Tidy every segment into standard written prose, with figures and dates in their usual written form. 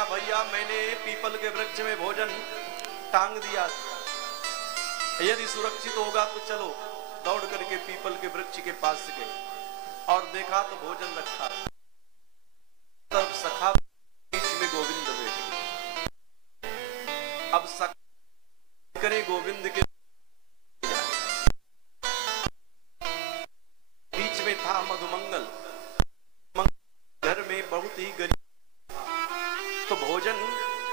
गया, भैया मैंने पीपल के वृक्ष में भोजन टांग दिया, यदि सुरक्षित होगा तो चलो। दौड़ करके पीपल के वृक्ष के पास गए और देखा तो भोजन रखा, तब सखा बीच में गोविंद बैठ गए। अब सखा करे गोविंद के बीच में था मधुमंगल, घर में बहुत ही गरीब, तो भोजन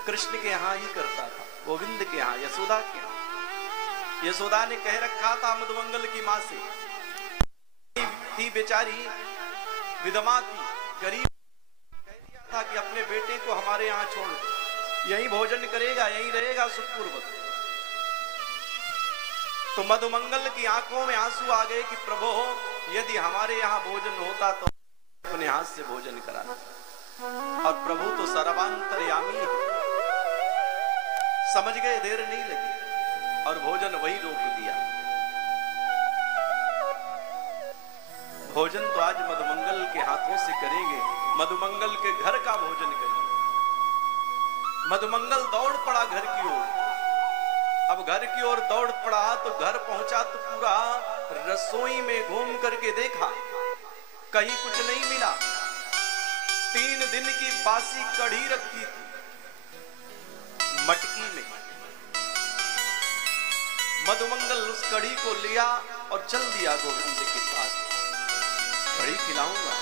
कृष्ण के यहाँ ही करता था, गोविंद के यहाँ, यशोदा के यहाँ। यशोदा ने कह रखा था मधुमंगल की माँ से, थी बेचारी विधवा थी, गरीब, कह दिया था कि अपने बेटे को हमारे यहाँ छोड़ दो, यही भोजन करेगा, यही रहेगा सुखपूर्वक। तो मधुमंगल की आंखों में आंसू आ गए कि प्रभु यदि हमारे यहाँ भोजन होता तो अपने हाथ से भोजन कराना, और प्रभु तो सर्वांतर्यामी है, समझ गए, देर नहीं लगी और भोजन वही रोक दिया। भोजन तो आज मधुमंगल के हाथों से करेंगे, मधुमंगल के घर का भोजन करेंगे। मधुमंगल दौड़ पड़ा घर की ओर, अब घर की ओर दौड़ पड़ा तो घर पहुंचा तो पूरा रसोई में घूम करके देखा, कहीं कुछ नहीं मिला। 3 दिन की बासी कढ़ी रखी थी मटकी में। मधुमंगल उस कढ़ी को लिया और चल दिया गोविंद के पास, कढ़ी खिलाऊंगा।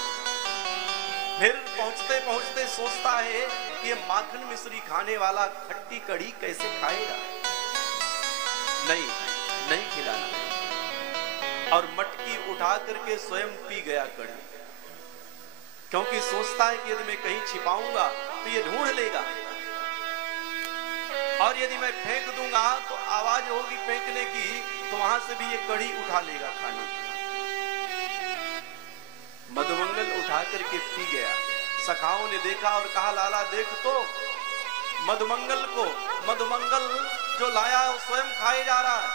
फिर पहुंचते पहुंचते सोचता है कि ये माखन मिश्री खाने वाला खट्टी कढ़ी कैसे खाएगा, नहीं नहीं खिलाना, और मटकी उठा करके स्वयं पी गया कढ़ी, क्योंकि सोचता है कि यदि मैं कहीं छिपाऊंगा तो ये ढूंढ लेगा, और यदि मैं फेंक दूंगा तो आवाज होगी फेंकने की, तो वहां से भी ये कढ़ी उठा लेगा खाने। मधुमंगल उठा करके पी गया। सखाओं ने देखा और कहा, लाला देख तो मधुमंगल को, मधुमंगल जो लाया वो स्वयं खाए जा रहा है।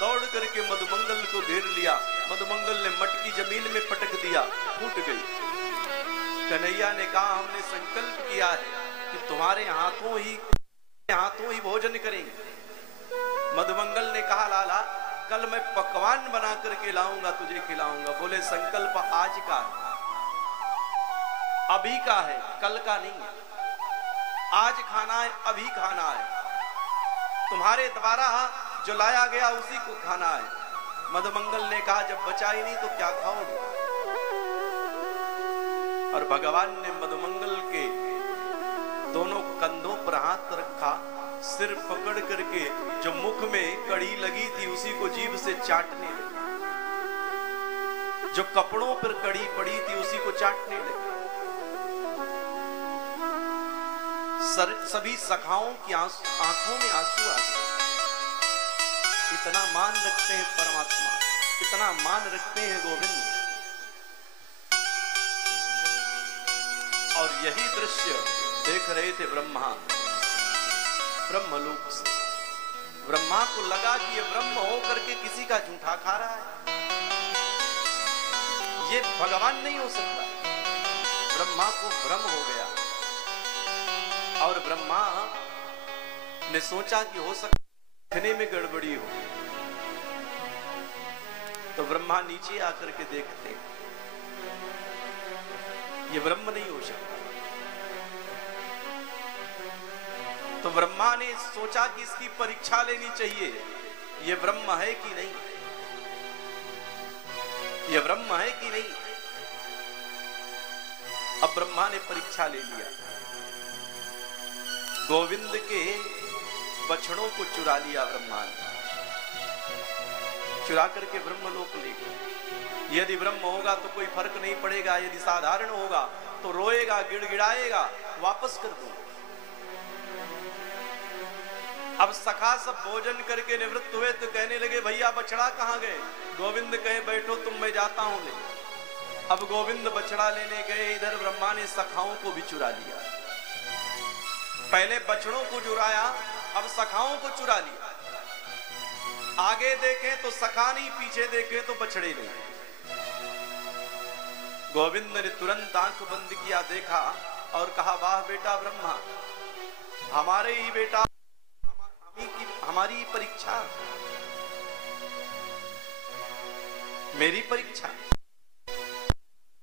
दौड़ करके मधुमंगल को घेर लिया, मधुमंगल ने मटकी जमीन में पटक दिया, फूट गई। कन्हैया ने कहा, हमने संकल्प किया है कि तुम्हारे हाथों ही भोजन करेंगे। मधुमंगल ने कहा, लाला कल मैं पकवान बना करके लाऊंगा, तुझे खिलाऊंगा। बोले, संकल्प आज का है, अभी का है, कल का नहीं है। आज खाना है, अभी खाना है, तुम्हारे द्वारा जो लाया गया उसी को खाना है। मधुमंगल ने कहा, जब बचा ही नहीं तो क्या खाओगे। और भगवान ने मधुमंगल के दोनों कंधों पर हाथ रखा, सिर पकड़ करके जो मुख में कड़ी लगी थी उसी को जीभ से चाटने लगे, जो कपड़ों पर कड़ी पड़ी थी उसी को चाटने लगे। सभी सखाओं की आंखों में आंसू आ गए। इतना मान रखते हैं परमात्मा, इतना मान रखते हैं गोविंद। और यही दृश्य देख रहे थे ब्रह्मा, ब्रह्मलोक से। ब्रह्मा को लगा कि ये ब्रह्म हो करके किसी का झूठा खा रहा है, ये भगवान नहीं हो सकता। ब्रह्मा को भ्रम हो गया और ब्रह्मा ने सोचा कि हो सकता देखने में गड़बड़ी हो। तो ब्रह्मा नीचे आकर के देखते, ये ब्रह्म नहीं हो सकता। तो ब्रह्मा ने सोचा कि इसकी परीक्षा लेनी चाहिए, ये ब्रह्म है कि नहीं, ये ब्रह्म है कि नहीं। अब ब्रह्मा ने परीक्षा ले लिया, गोविंद के बछड़ों को चुरा लिया ब्रह्मा ने, चुरा करके ब्रह्मलोक ले गए। यदि ब्रह्म होगा तो कोई फर्क नहीं पड़ेगा, यदि साधारण होगा तो रोएगा, गिड़गिड़ाएगा, वापस कर दो। अब सखा सब भोजन करके निवृत्त हुए तो कहने लगे, भैया बछड़ा कहाँ गए। गोविंद कहे, बैठो तुम, मैं जाता हूं ले। अब गोविंद बछड़ा लेने गए, इधर ब्रह्मा ने सखाओं को भी चुरा लिया। पहले बछड़ों को चुराया, अब सखाओं को चुरा लिया। आगे देखें तो सखा नहीं, पीछे देखें तो बछड़े नहीं। गोविंद ने तुरंत आंख बंद किया, देखा और कहा, वाह बेटा ब्रह्मा, हमारे ही बेटा, हमारी ही परीक्षा, मेरी परीक्षा।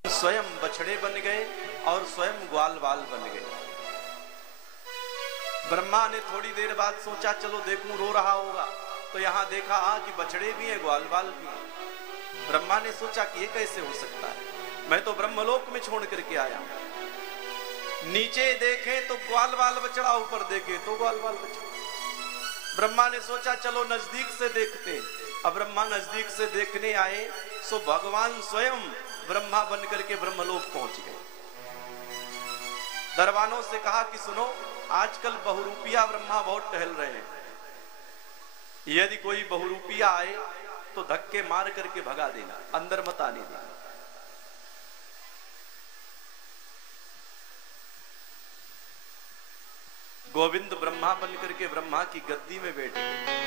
स्वयं बछड़े बन गए और स्वयं ग्वाल बाल बन गए। ब्रह्मा ने थोड़ी देर बाद सोचा चलो देखूं रो रहा होगा, तो यहां देखा कि बछड़े भी हैं ग्वाल बाल भी हैं। ब्रह्मा ने सोचा कि ये कैसे हो सकता है, मैं तो ब्रह्मलोक में छोड़ करके आया हूं। नीचे देखे तो ग्वाल बाल बछड़ा, ऊपर देखे तो ग्वाल बाल बछड़ा। ब्रह्मा ने सोचा चलो नजदीक से देखते हैं। अब ब्रह्मा नजदीक से देखने आए सो भगवान स्वयं ब्रह्मा बन करके ब्रह्मलोक पहुंच गए। दरबानों से कहा कि सुनो, आजकल बहुरूपिया ब्रह्मा बहुत टहल रहे हैं, यदि कोई बहुरूपिया आए तो धक्के मार करके भगा देना, अंदर मत आने देना। गोविंद ब्रह्मा बन करके ब्रह्मा की गद्दी में बैठ गए।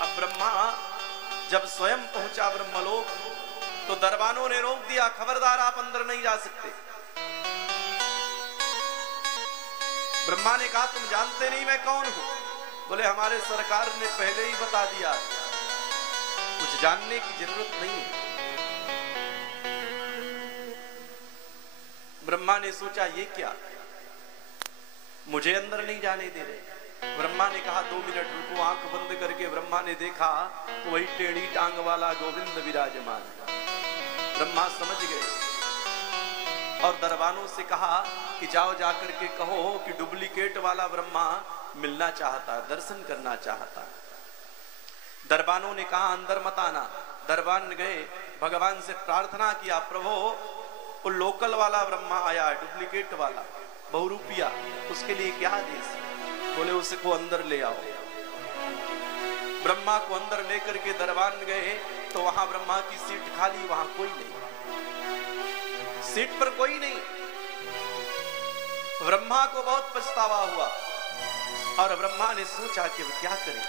अब ब्रह्मा जब स्वयं पहुंचा ब्रह्मलोक तो दरबानों ने रोक दिया, खबरदार आप अंदर नहीं जा सकते। ब्रह्मा ने कहा तुम जानते नहीं मैं कौन हूं? बोले हमारे सरकार ने पहले ही बता दिया, कुछ जानने की जरूरत नहीं है। ब्रह्मा ने सोचा ये क्या, मुझे अंदर नहीं जाने दे रहे। ब्रह्मा ने कहा 2 मिनट रुको। आंख बंद करके ब्रह्मा ने देखा तो वही टेढ़ी टांग वाला गोविंद विराजमान। ब्रह्मा समझ गए और दरबानों से कहा कि जाओ जाकर के कहो कि डुप्लीकेट वाला ब्रह्मा मिलना चाहता है, दर्शन करना चाहता है। दरबानों ने कहा अंदर मत आना। दरबान गए, भगवान से प्रार्थना किया, प्रभु वो लोकल वाला ब्रह्मा आया है, डुप्लीकेट वाला बहुरूपिया, उसके लिए क्या आदेश? बोले उसको अंदर ले आओ। ब्रह्मा को अंदर लेकर के दरबान गए तो वहां ब्रह्मा की सीट खाली, वहां कोई नहीं, सीट पर कोई नहीं। ब्रह्मा को बहुत पछतावा हुआ और ब्रह्मा ने सोचा कि वो क्या करें।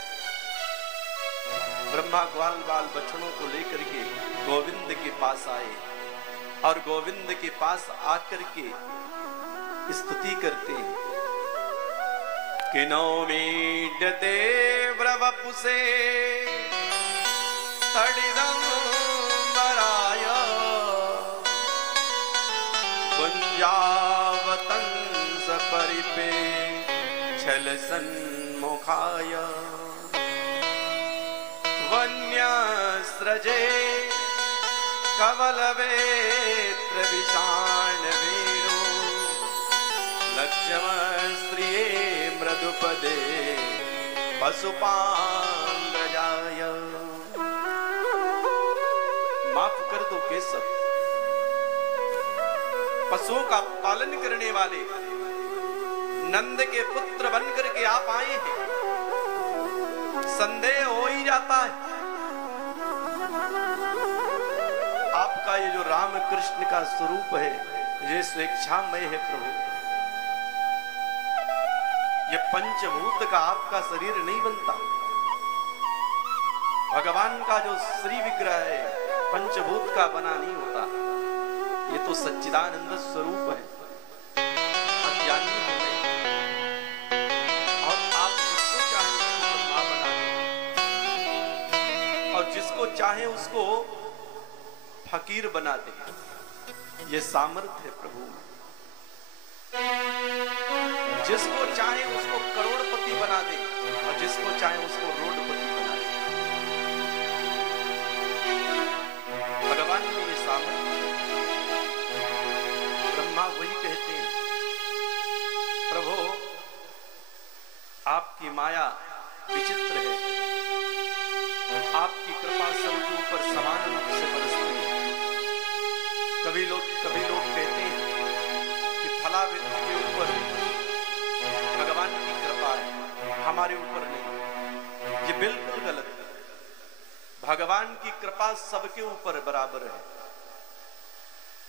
ब्रह्मा ग्वाल बाल बछड़ों को लेकर के गोविंद के पास आए और गोविंद के पास आकर के स्तुति करते हैं कि नौमीडते व्रवपुसे तडिदं वराय गुंजावतंस परिपे छल सन्मुखाय वन्यस्रजे कवलवेत्र विषाण वेणु लक्ष्मस्त्रिये मृदुपदे पशुपांगजाय। माफ कर दो केशव, पशुओं का पालन करने वाले नंद के पुत्र बनकर के आप आए हैं, संदेह हो ही जाता है। आपका ये जो राम कृष्ण का स्वरूप है ये स्वेच्छामय है प्रभु, ये पंचभूत का आपका शरीर नहीं बनता। भगवान का जो श्री विग्रह है पंचभूत का बना नहीं होता, ये तो सच्चिदानंद स्वरूप है। अज्ञानी हमें और आप जिसको चाहे उसको ब्रह्मा बना दें और जिसको चाहे उसको फकीर बना दे, ये सामर्थ्य है प्रभु। जिसको चाहे उसको करोड़पति बना दे और जिसको चाहे उसको रोडपति बना दे। भगवान ने ये सामर्थ्य। ब्रह्मा वही कहते हैं प्रभु आपकी माया विचित्र है, आपकी कृपा सबके ऊपर समान रूप से बरसती है। कभी लोग कहते हैं कि फला व्यक्ति के ऊपर भगवान की कृपा है, हमारे ऊपर नहीं। ये बिल्कुल गलत है। भगवान की कृपा सबके ऊपर बराबर है।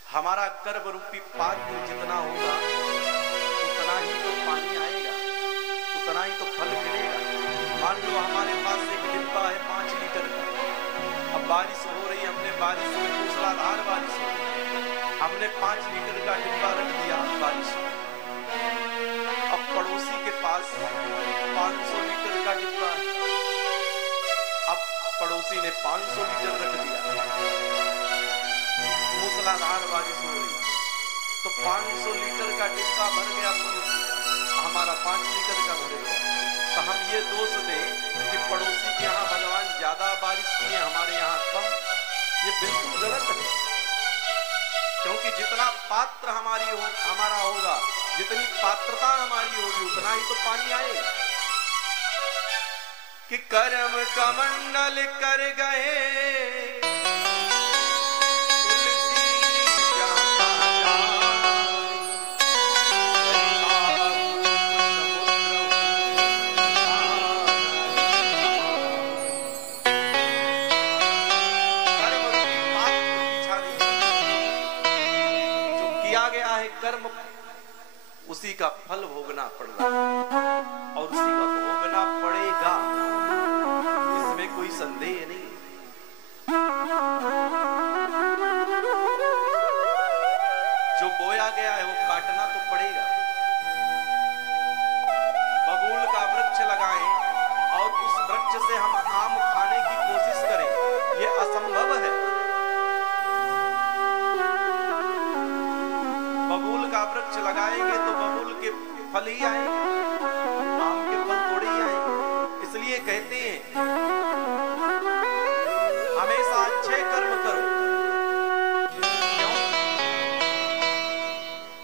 हमारा कर्म रूपी पात्र जितना होगा उतना ही तो पानी आएगा, उतना ही तो फल मिलेगा। मान लो हमारे पास एक डिब्बा है 5 लीटर का, अब बारिश हो रही, हमने बारिश में मूसलाधार बारिश हो रही, हमने 5 लीटर का डिब्बा रख दिया बारिश में, अब पास 500 लीटर का डिब्बा है। अब पड़ोसी ने 500 लीटर रख दिया, मूसलाधार बारिश हो रही तो 500 लीटर का डिब्बा भर गया पड़ोसी का, हमारा 5 लीटर का भर गया। तो हम ये दोष दें कि पड़ोसी के यहाँ भगवान ज्यादा बारिश किए, हमारे यहाँ कम, ये बिल्कुल गलत है। क्योंकि जितना पात्र हमारा होगा, जितनी पात्रता हमारी होगी, उतना ही तो पानी आएगा। कि कर्म कमंडल कर गए तुलसी जाता कर्म उसी का फल भोगना पड़ रहा है और उसी का भोगना पड़ेगा, इसमें कोई संदेह नहीं। जो बोया गया है वो काटना तो पड़ेगा। बबूल का वृक्ष लगाएं और उस वृक्ष से हम आम खाने की कोशिश करें, ये असंभव है। बबूल का वृक्ष लगाएंगे तो बबूल के फल ही आएंगे, आम के फल थोड़े ही आएंगे। इसलिए कहते हैं हमेशा अच्छे कर्म करो। क्यों?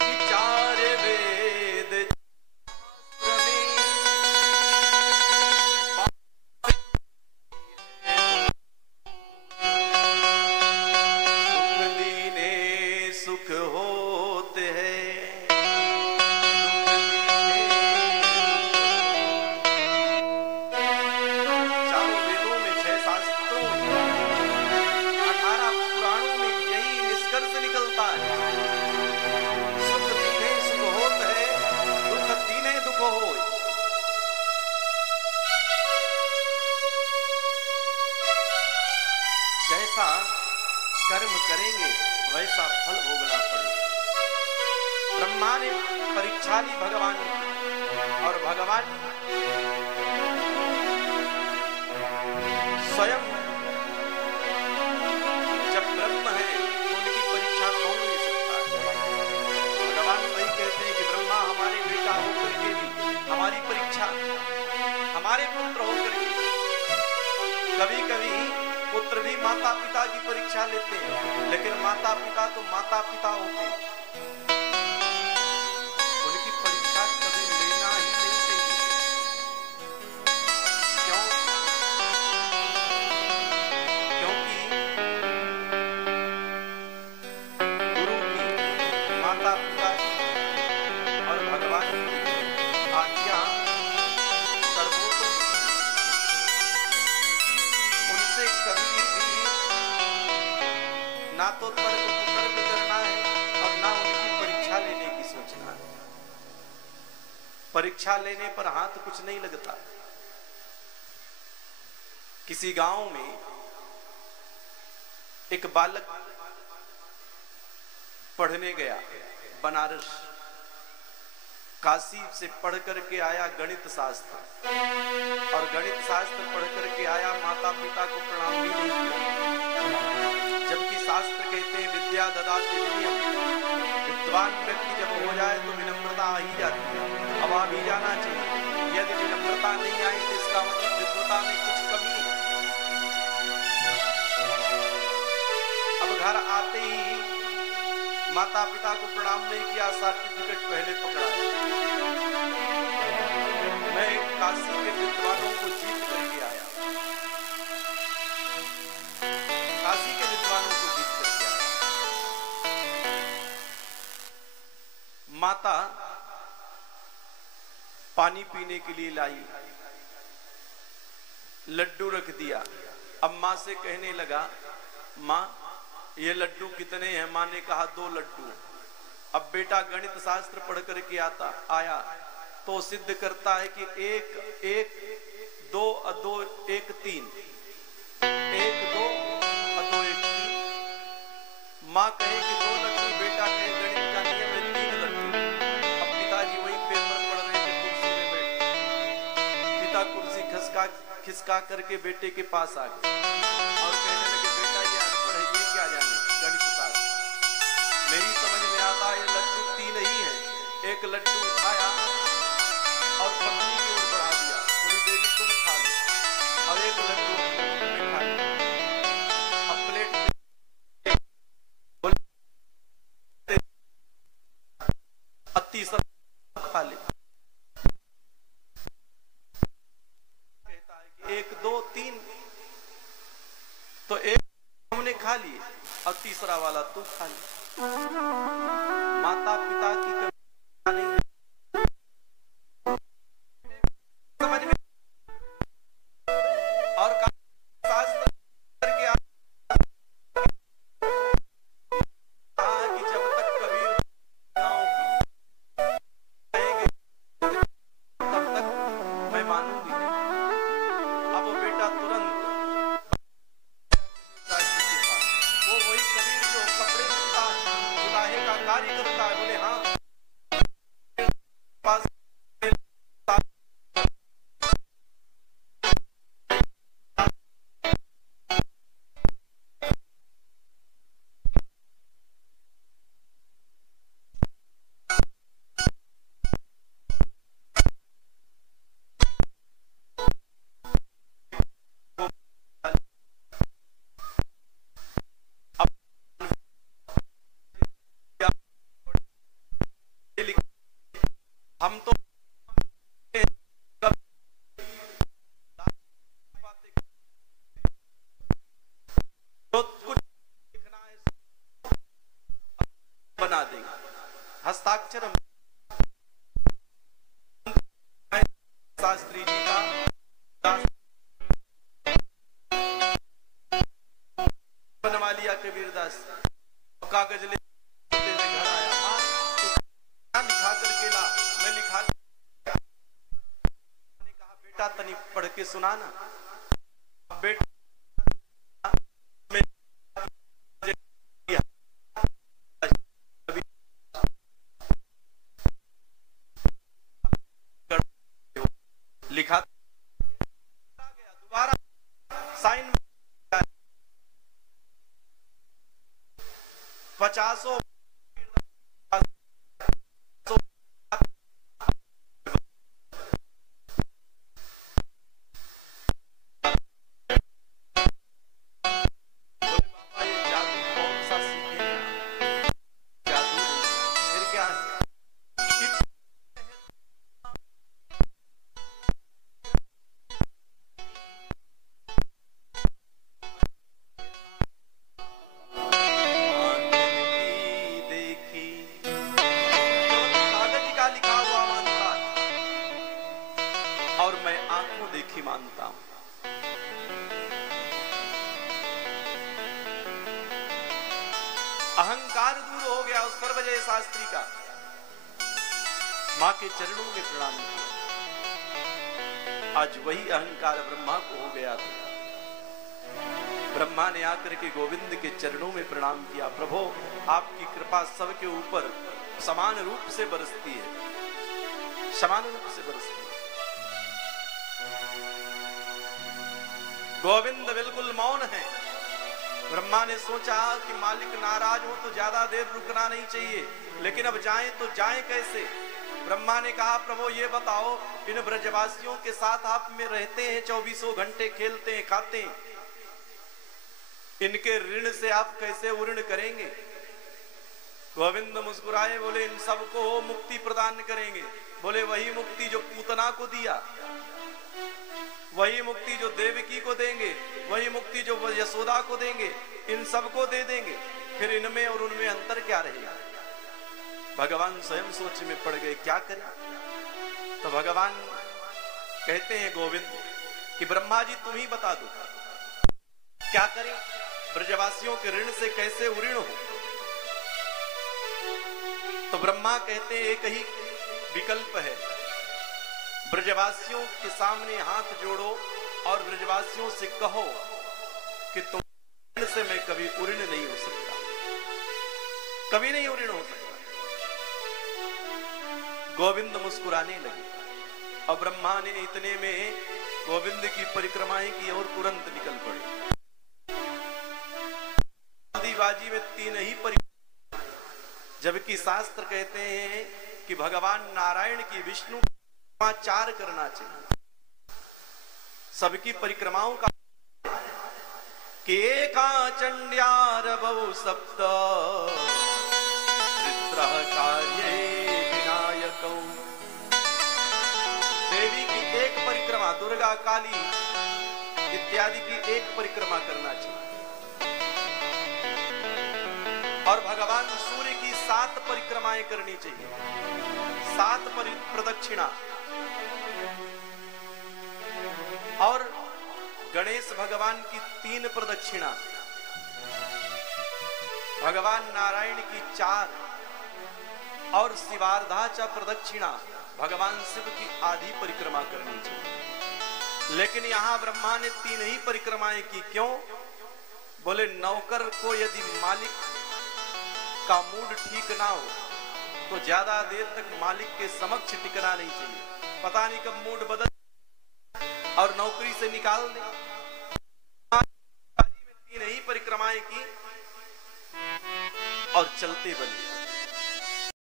कि चार वेद जैसा कर्म करेंगे वैसा फल भोगना पड़ेगा। ब्रह्मा ने परीक्षा ली भगवान की, और भगवान स्वयं जब ब्रह्म है तो उनकी परीक्षा कौन ले सकता है? भगवान वही कहते हैं कि ब्रह्मा हमारे बेटा होकर के भी हमारी परीक्षा, हमारे पुत्र होकर के, कभी कभी पुत्र भी माता पिता की परीक्षा लेते हैं, लेकिन माता पिता तो माता पिता होते हैं, उनकी परीक्षा कभी लेना ही नहीं चाहिए। क्यों? क्योंकि गुरु की, माता पिता की और भगवान की आज्ञा सर्वोत्तम, उनसे कभी भी ना तो तर्क करना है और ना उनकी परीक्षा लेने की सोचना है। परीक्षा लेने पर हाथ कुछ नहीं लगता। किसी गांव में एक बालक पढ़ने गया, बनारस, काशी से पढ़ करके आया गणित शास्त्र, और गणित शास्त्र पढ़ करके आया, माता पिता को प्रणाम भी नहीं किया, जबकि शास्त्र कहते हैं विद्या ददाति विनयम, विद्वान व्यक्ति जब हो जाए तो विनम्रता आ ही जाती है। अब आ भी जाना चाहिए, यदि विनम्रता नहीं आई तो इसका मतलब विद्वता में कुछ कमी है। अब घर आते ही माता पिता को प्रणाम नहीं किया, सर्टिफिकेट पहले पकड़ा। मैं काशी के विद्वानों को जीत करके आया, काशी के विद्वानों को जीत करके आया। माता पानी पीने के लिए लाई, लड्डू रख दिया। अब माँ से कहने लगा, माँ ये लड्डू कितने हैं? माँ ने कहा 2 लड्डू। अब बेटा गणित शास्त्र पढ़ करके आया तो सिद्ध करता है कि 1 1 2 2 1 3, 1 2 2 1 3। माँ कहे कि 2 लड्डू, बेटा कहे गणित का नियम है 3 लड्डू। अब पिताजी वही पेपर पढ़ रहे थे, कुर्सी में बैठ, खिसका करके बेटे के पास आ गए और कहने लगे, बेटा ये अनपढ़ है, ये क्या जाने गणित शास्त्र। मेरी समझ में आता है लड्डू 3 ही है। एक लड्डू उठाया और पत्नी की ओर बढ़ा दिया, बोली देवी तुम खा लो, और एक लड्डू में खा लिया। अब प्लेट तीसरा खा ले। कहता है कि 1 2 3, तो एक हमने खा लिए और तीसरा वाला तू खा ले। माता पिता की कमी नहीं है, समझ में। और शास्त्र करके कि जब तक कबीर गाँव की तब तक मैं मानूंगी नहीं। अब वो बेटा तुरंत वो वही कबीर जो कपड़े सिलता है, जुलाहे का कार्य करता है, बोले हाँ पास हम तो कुछ लिखना है बना देंगे, हस्ताक्षर शास्त्री जी का बनवा लिया कबीरदास। कागज ले घर आया, मां लिखा करके ला, मैं लिखा। ने कहा बेटा तनी पढ़ के सुनाना। बेटा लिखा गया, दोबारा साइन 50 और मैं आंखों देखी मानता हूं। अहंकार दूर हो गया उस सर्वजय शास्त्री का, मां के चरणों में प्रणाम किया। आज वही अहंकार ब्रह्मा को हो गया था। ब्रह्मा ने आकर के गोविंद के चरणों में प्रणाम किया, प्रभु आपकी कृपा सबके ऊपर समान रूप से बरसती है, समान रूप से बरसती है। गोविंद बिल्कुल मौन है। ब्रह्मा ने सोचा कि मालिक नाराज हो तो ज्यादा देर रुकना नहीं चाहिए, लेकिन अब जाएं तो जाएं कैसे। ब्रह्मा ने कहा, प्रभु ये बताओ, इन ब्रजवासियों के साथ आप में रहते हैं, 24 घंटे खेलते हैं, खाते हैं, इनके ऋण से आप कैसे उऋण करेंगे। गोविंद मुस्कुराए, बोले इन सबको मुक्ति प्रदान करेंगे। बोले वही मुक्ति जो पूतना को दिया, वही मुक्ति जो देवकी को देंगे, वही मुक्ति जो यशोदा को देंगे, इन सबको दे देंगे। फिर इनमें और उनमें अंतर क्या रहेगा। भगवान स्वयं सोच में पड़ गए, क्या करें। तो भगवान कहते हैं गोविंद कि ब्रह्मा जी तुम ही बता दो क्या करें, ब्रजवासियों के ऋण से कैसे उऋण हो। तो ब्रह्मा कहते हैं एक ही विकल्प है, ब्रजवासियों के सामने हाथ जोड़ो और ब्रजवासियों से कहो कि तुम से मैं कभी उऋण नहीं हो सकता, कभी नहीं उऋण हो सकता। गोविंद मुस्कुराने लगे। और ब्रह्मा ने इतने में गोविंद की परिक्रमाएं की और तुरंत निकल पड़े। बाजी में 3 ही परिक्रमा, जबकि शास्त्र कहते हैं कि भगवान नारायण की विष्णु 4 करना चाहिए। सबकी परिक्रमाओं का कि एका चंड्यारवौ सप्त कार्ये विनायकौ। देवी की एक परिक्रमा, दुर्गा काली इत्यादि की एक परिक्रमा करना चाहिए। और भगवान सूर्य की 7 परिक्रमाएं करनी चाहिए, 7 प्रदक्षिणा। और गणेश भगवान की 3 प्रदक्षिणा, भगवान नारायण की 4 और शिवार्धाचा प्रदक्षिणा भगवान शिव की आधी परिक्रमा करनी चाहिए। लेकिन यहां ब्रह्मा ने 3 ही परिक्रमाएं की। क्यों? बोले नौकर को यदि मालिक का मूड ठीक ना हो तो ज्यादा देर तक मालिक के समक्ष टिकना नहीं चाहिए। पता नहीं कब मूड बदल और नौकरी से निकाल दे। 3 ही परिक्रमाएं की और चलते बने।